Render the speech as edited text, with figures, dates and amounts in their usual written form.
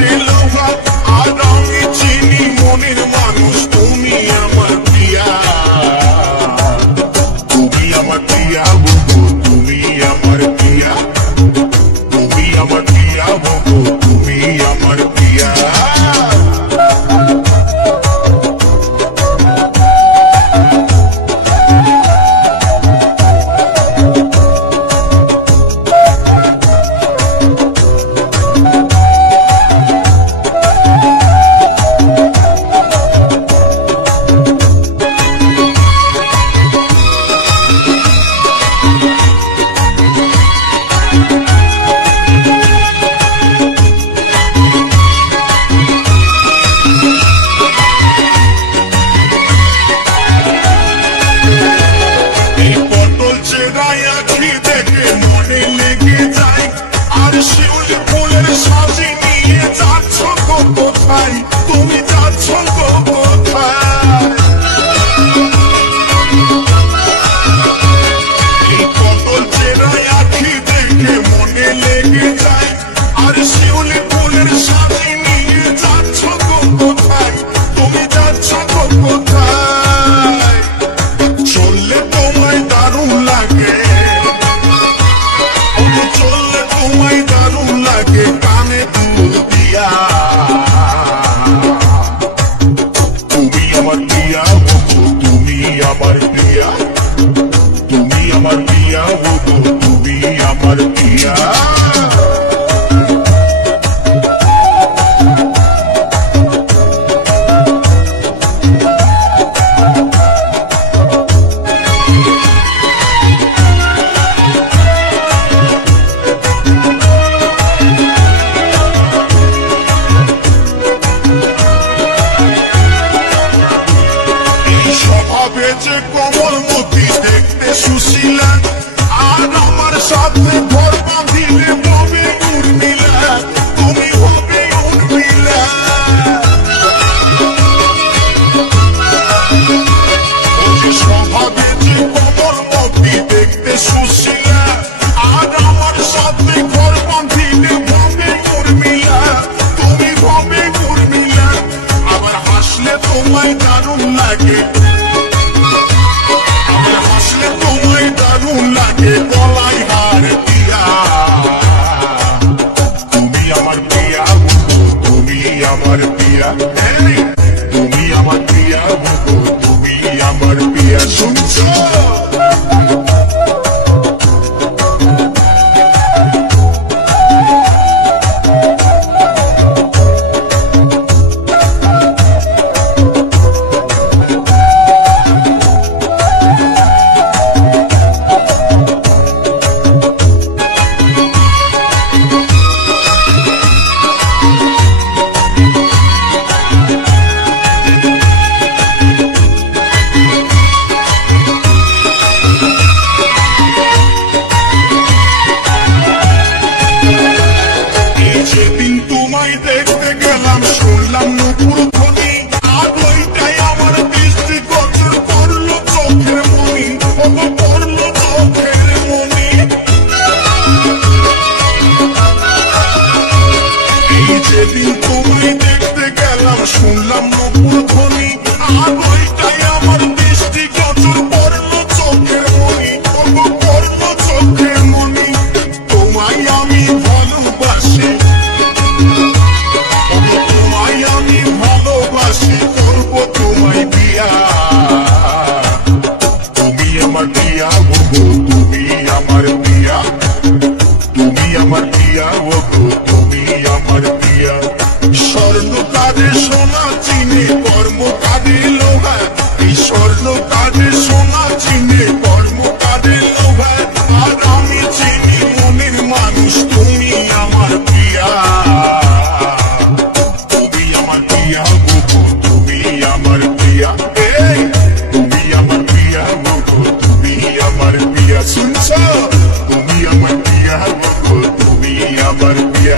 কাঠে লোহা আর আমি চিনি মনের মানুষ তুমি আমার প্রিয়া তুমি আমার প্রিয়া বন্ধু তুমি আমার প্রিয়া তুমি আমার প্রিয়া বন্ধু তুমি আমার প্রিয়া তুমি যাচ্ছ কোথায় এই পটল চেনাই আখি দেখে মনে লেগে যায় আর শিউলি ফুলের সাথে নিয়ে যাচ্ছ কোথায় তুমি যাচ্ছ কোথায় চললে তোমায় দারুণ লাগে চললে তোমায় দারুণ লাগে কানে দুল দিয়া তুমি আমার প্রিয়া তুমি আমার প্রিয়া তুমি আমার প্রিয়া তুমি আমার প্রিয়া যে কোমলমতি দেখতে সুশীলা আর আমার সাথে ঘর বাঁধিলে হবে উর্মিলা তুমি হবে উর্মিলা স্বভাবে যে কোমলমতি দেখতে সুশীলা আর আমার সাথে ঘর বাঁধিলে হবে উর্মিলা তুমি হবে উর্মিলা আবার হাসলে তোমায় দারুণ লাগে লাগে গলায় হার দিয়া তুমি আমার প্রিয়া তুমি আমার প্রিয়া তুমি আমার প্রিয়া তুমি আমার প্রিয়া শুনছ দেখতে গেলাম শুনলাম নুপুর ধ্বনি আর ওইটাই আমার দৃষ্টি গোচর করলো চোখের মনি করলো চোখের মনি এই যেদিন তোমায় দেখতে গেলাম শুনলাম নুপুর ধ্বনি আর ওইটাই আমার দৃষ্টি গোচর করলো চোখের মনি করলো চোখের মনি তোমায় আমি ভালোবাসি করবো তোমায় বিয়া তুমি আমার প্রিয়া তুমি আমার প্রিয়া তুমি আমার প্রিয়া তুমি আমার প্রিয়া স্বর্ণ কাঁধে সোনা চিনে কর্ম কাঁধে লোহা এই স্বর্ণ কাঁধে সোনা চিনে কর্ম কাঁধে লোহা আর আমি চিনি মনের মানুষ তুমি আমার প্রিয়া তুমি আমার প্রিয়া তুমি আমার প্রিয়া তুমি আমার প্রিয়া তুমি আমার প্রিয়া শুনছ তুমি আমার প্রিয়া তুমি আমার প্রিয়া